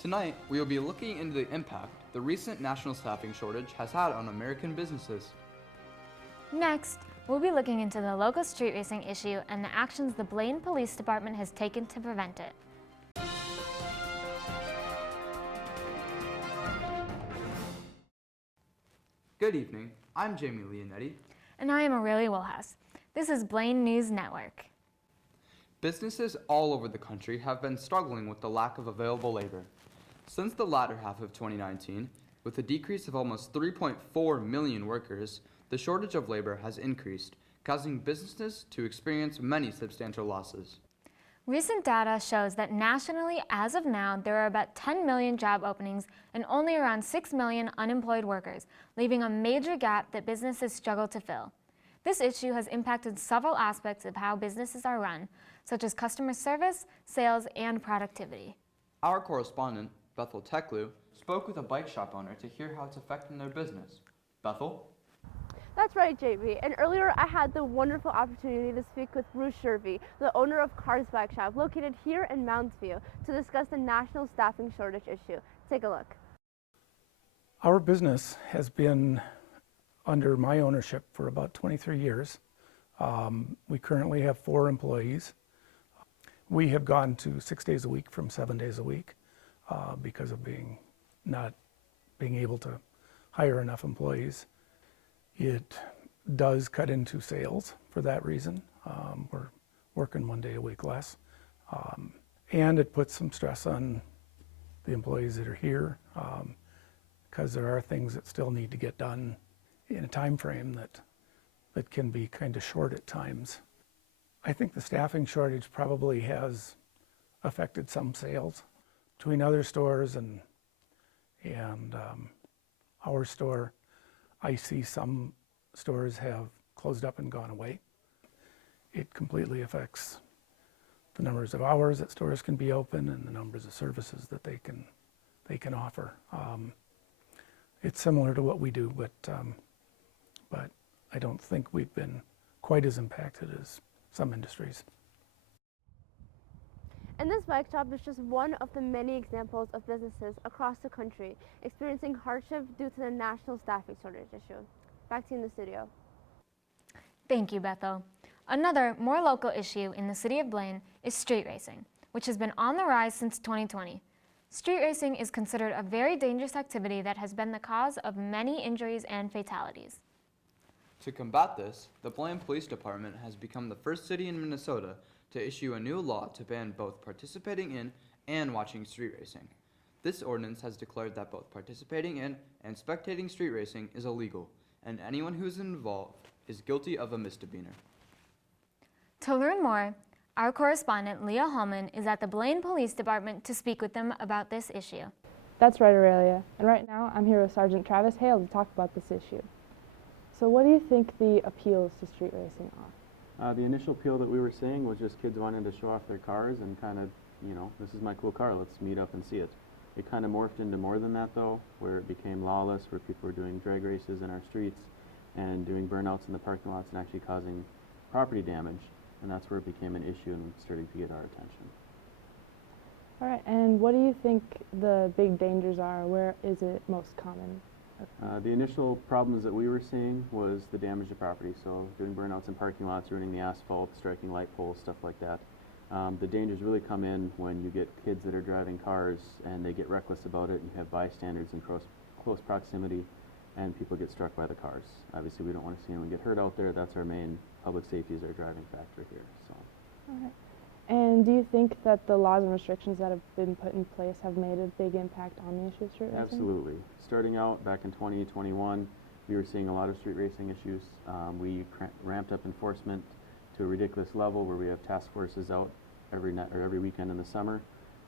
Tonight, we will be looking into the impact the recent national staffing shortage has had on American businesses. Next, we'll be looking into the local street racing issue and the actions the Blaine Police Department has taken to prevent it. Good evening, I'm Jamie Leonetti. And I am Aurelia Wilhouse. This is Blaine News Network. Businesses all over the country have been struggling with the lack of available labor. Since the latter half of 2019, with a decrease of almost 3.4 million workers, the shortage of labor has increased, causing businesses to experience many substantial losses. Recent data shows that nationally, as of now, there are about 10 million job openings and only around 6 million unemployed workers, leaving a major gap that businesses struggle to fill. This issue has impacted several aspects of how businesses are run, such as customer service, sales, and productivity. Our correspondent, Bethel Teklu, spoke with a bike shop owner to hear how it's affecting their business. Bethel? That's right, JB. And earlier I had the wonderful opportunity to speak with Bruce Shervey, the owner of Cars Bike Shop, located here in Mounds View, to discuss the national staffing shortage issue. Take a look. Our business has been under my ownership for about 23 years. We currently have 4 employees. We have gone to 6 days a week from 7 days a week because of not being able to hire enough employees. It does cut into sales for that reason. We're working 1 day a week less. And it puts some stress on the employees that are here because there are things that still need to get done in a time frame that can be kind of short at times. I think the staffing shortage probably has affected some sales. Between other stores and our store, I see some stores have closed up and gone away. It completely affects the numbers of hours that stores can be open and the numbers of services that they can offer. It's similar to what we do, but I don't think we've been quite as impacted as some industries. And this bike shop is just one of the many examples of businesses across the country experiencing hardship due to the national staffing shortage issue. Back to you in the studio. Thank you, Bethel. Another, more local issue in the city of Blaine is street racing, which has been on the rise since 2020. Street racing is considered a very dangerous activity that has been the cause of many injuries and fatalities. To combat this, the Blaine Police Department has become the first city in Minnesota to issue a new law to ban both participating in and watching street racing. This ordinance has declared that both participating in and spectating street racing is illegal, and anyone who is involved is guilty of a misdemeanor. To learn more, our correspondent Leah Holman is at the Blaine Police Department to speak with them about this issue. That's right, Aurelia. And right now I'm here with Sergeant Travis Hale to talk about this issue. So what do you think the appeals to street racing are? The initial appeal that we were seeing was just kids wanting to show off their cars and kind of, this is my cool car, let's meet up and see it. It kind of morphed into more than that though, where it became lawless, where people were doing drag races in our streets and doing burnouts in the parking lots and actually causing property damage. And that's where it became an issue and starting to get our attention. All right, and what do you think the big dangers are? Where is it most common? The initial problems that we were seeing was the damage to property, so doing burnouts in parking lots, ruining the asphalt, striking light poles, stuff like that. The dangers really come in when you get kids that are driving cars and they get reckless about it, and you have bystanders in close proximity, and people get struck by the cars. Obviously, we don't want to see anyone get hurt out there. That's our main public safety is our driving factor here. So. All right. And do you think that the laws and restrictions that have been put in place have made a big impact on the issue of street racing? Absolutely. Starting out back in 2021, we were seeing a lot of street racing issues. We ramped up enforcement to a ridiculous level where we have task forces out every weekend in the summer,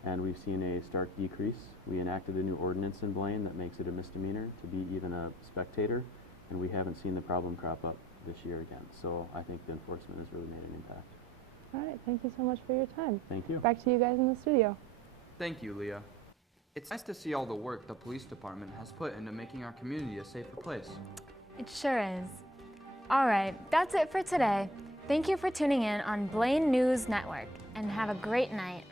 and we've seen a stark decrease. We enacted a new ordinance in Blaine that makes it a misdemeanor to be even a spectator, and we haven't seen the problem crop up this year again. So I think the enforcement has really made an impact. All right, thank you so much for your time. Thank you. Back to you guys in the studio. Thank you, Leah. It's nice to see all the work the police department has put into making our community a safer place. It sure is. All right, that's it for today. Thank you for tuning in on Blaine News Network, and have a great night.